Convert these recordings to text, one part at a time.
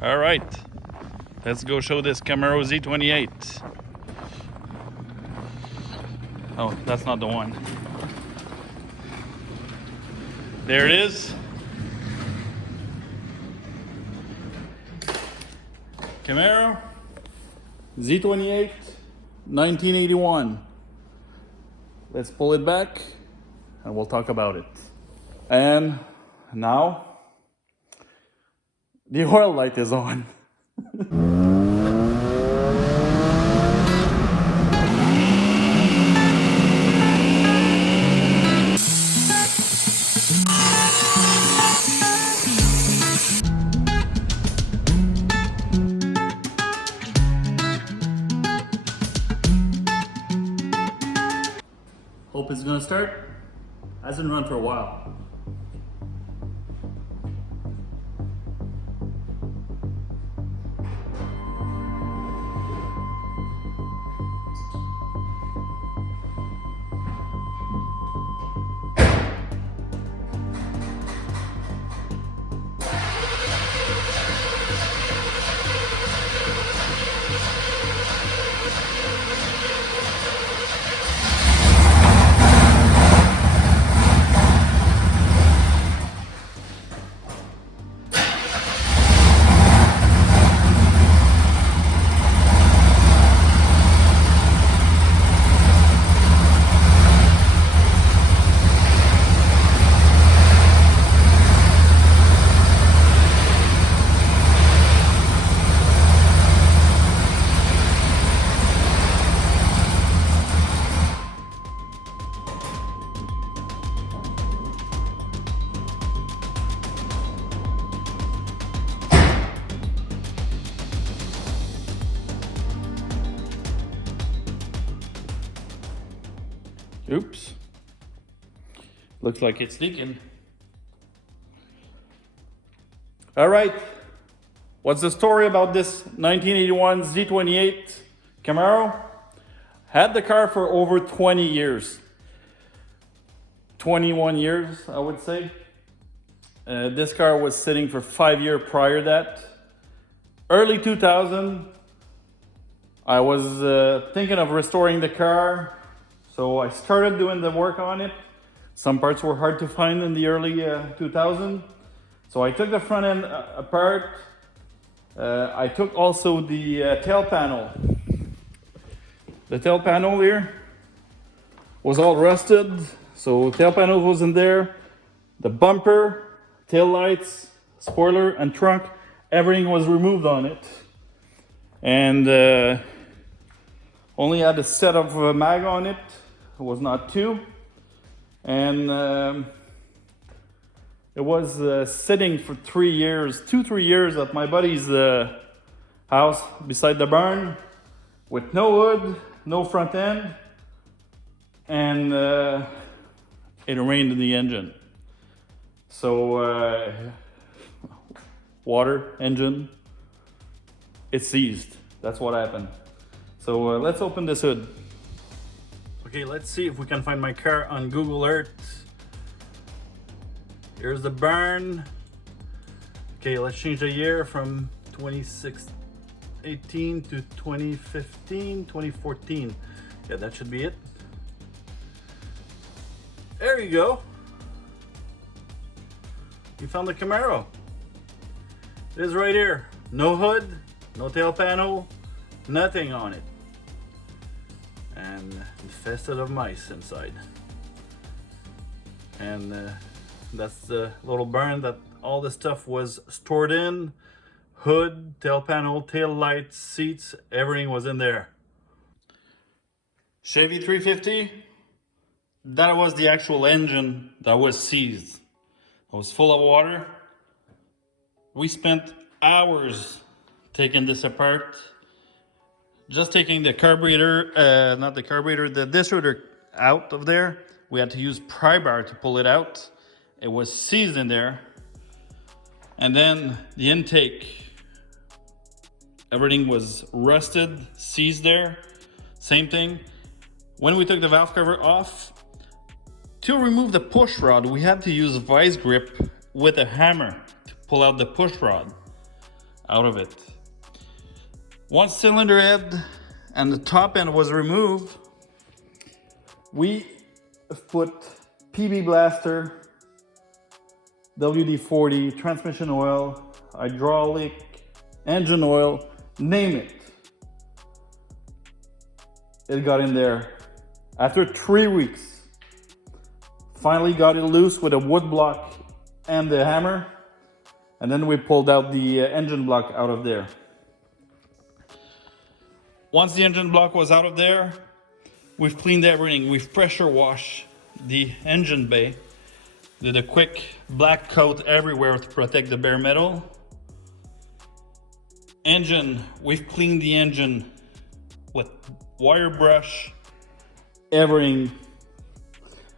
All right, let's go show this Camaro Z28. Oh, that's not the one. There it is. Camaro Z28, 1981. Let's pull it back and we'll talk about it. And now the oil light is on. Hope it's gonna start. Hasn't run for a while. Oops. Looks like it's leaking. All right. What's the story about this 1981 Z28 Camaro? Had the car for over 20 years. 21 years, I would say. This car was sitting for 5 years prior to that. Early 2000, I was thinking of restoring the car. So I started doing the work on it. Some parts were hard to find in the early 2000. So I took the front end apart. I took also the tail panel. The tail panel here was all rusted. So tail panel wasn't there. The bumper, tail lights, spoiler and trunk, everything was removed on it. And only had a set of mag on it. It was not two, and it was sitting for 3 years, 3 years at my buddy's house beside the barn with no hood, no front end, and it rained in the engine. So water, engine, it seized. That's what happened. So let's open this hood. Okay, let's see if we can find my car on Google Earth. Here's the barn. Okay, let's change the year from 2018 to 2015, 2014. Yeah, that should be it. There you go. You found the Camaro. It is right here. No hood, no tail panel, nothing on it. And infested of mice inside. And that's the little barn that all the stuff was stored in. Hood, tail panel, tail lights, seats, everything was in there. Chevy 350, that was the actual engine that was seized. It was full of water. We spent hours taking this apart. Just taking the carburetor, not the carburetor, the distributor out of there. We had to use pry bar to pull it out. It was seized in there. And then the intake, everything was rusted, seized there. Same thing. When we took the valve cover off, to remove the push rod, we had to use a vice grip with a hammer to pull out the push rod. out of it. Once cylinder head and the top end was removed, we put PB blaster, WD-40, transmission oil, hydraulic, engine oil, name it. It got in there. After 3 weeks, finally got it loose with a wood block and the hammer, and then we pulled out the engine block out of there. Once the engine block was out of there, we've cleaned everything. We've pressure washed the engine bay. Did a quick black coat everywhere to protect the bare metal. Engine, we've cleaned the engine with wire brush, everything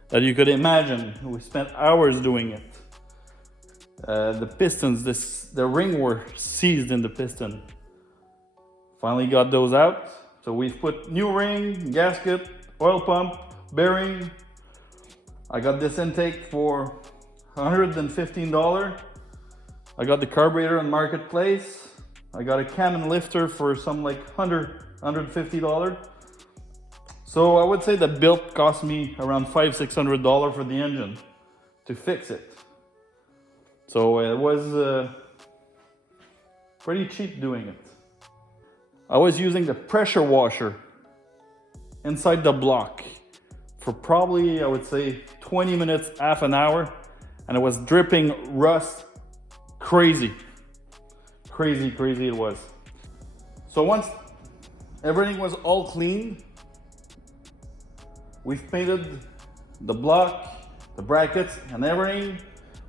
that you could imagine. We spent hours doing it. The pistons, the ring were seized in the piston. Finally got those out. So we've put new ring, gasket, oil pump, bearing. I got this intake for $115. I got the carburetor on Marketplace. I got a cam and lifter for some like $150. So I would say the build cost me around $500-600 for the engine to fix it. So it was pretty cheap doing it. I was using the pressure washer inside the block for probably, I would say, 20 minutes, half an hour, and it was dripping rust. Crazy it was. So once everything was all clean, we've painted the block, the brackets and everything,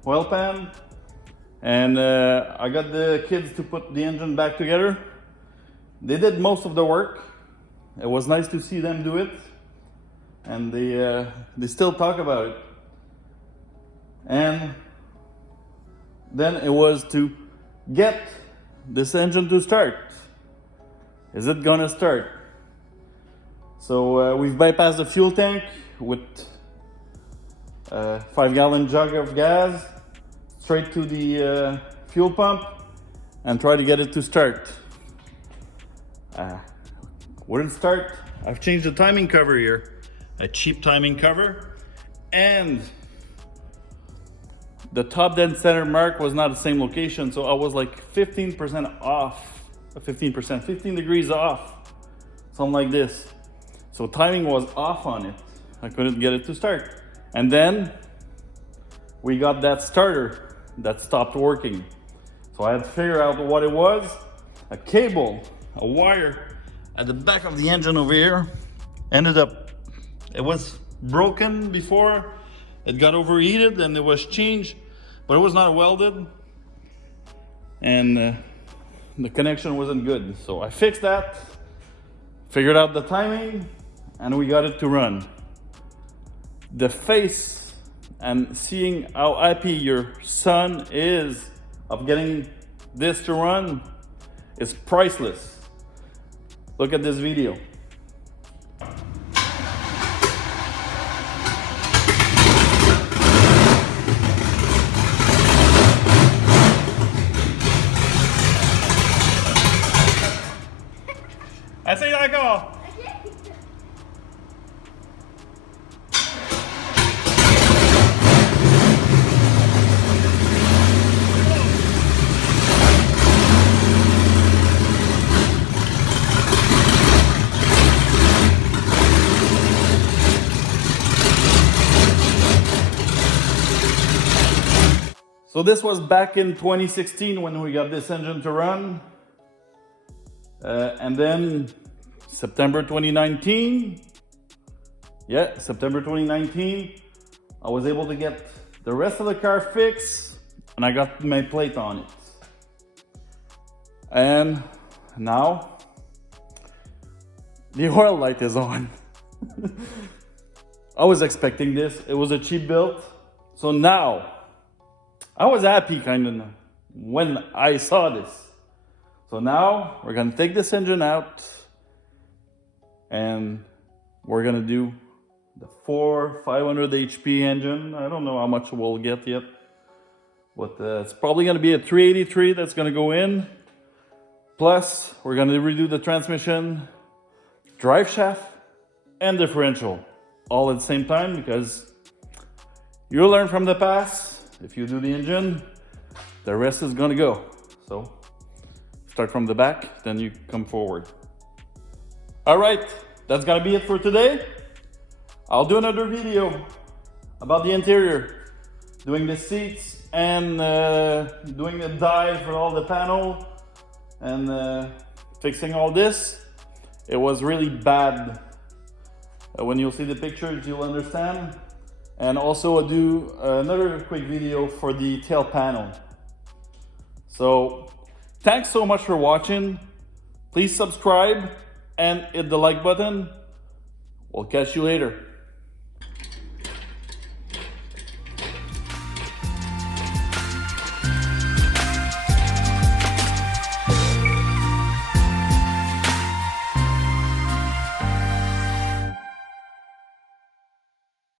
oil pan, and I got the kids to put the engine back together. They did most of the work. It was nice to see them do it, and they still talk about it. And then it was to get this engine to start. Is it gonna start? So we've bypassed the fuel tank with a 5-gallon jug of gas straight to the fuel pump and try to get it to start. Wouldn't start. I've changed the timing cover here, a cheap timing cover, and the top dead center mark was not the same location, so I was like 15% off, 15 degrees off, something like this. So timing was off on it. I couldn't get it to start. And then we got that starter that stopped working. So I had to figure out what it was. A cable, a wire at the back of the engine over here. Ended up, it was broken before. It got overheated and it was changed, but it was not welded. And the connection wasn't good. So I fixed that, figured out the timing, and we got it to run. The face and seeing how happy your son is of getting this to run is priceless. Look at this video. Assez d'accord. So this was back in 2016 when we got this engine to run. And then September 2019, September 2019, I was able to get the rest of the car fixed and I got my plate on it. And now the oil light is on. I was expecting this, it was a cheap build. So now, I was happy kind of when I saw this. So now we're gonna take this engine out and we're gonna do the 500 HP engine. I don't know how much we'll get yet, but it's probably gonna be a 383 that's gonna go in. Plus, we're gonna redo the transmission, drive shaft, and differential all at the same time, because you learn from the past. If you do the engine, the rest is gonna go. So start from the back, then you come forward. All right, that's gonna be it for today. I'll do another video about the interior, doing the seats and doing a dive for all the panel and fixing all this. It was really bad. When you'll see the pictures, you'll understand. And also I'll do another quick video for the tail panel. So thanks so much for watching. Please subscribe and hit the like button. We'll catch you later.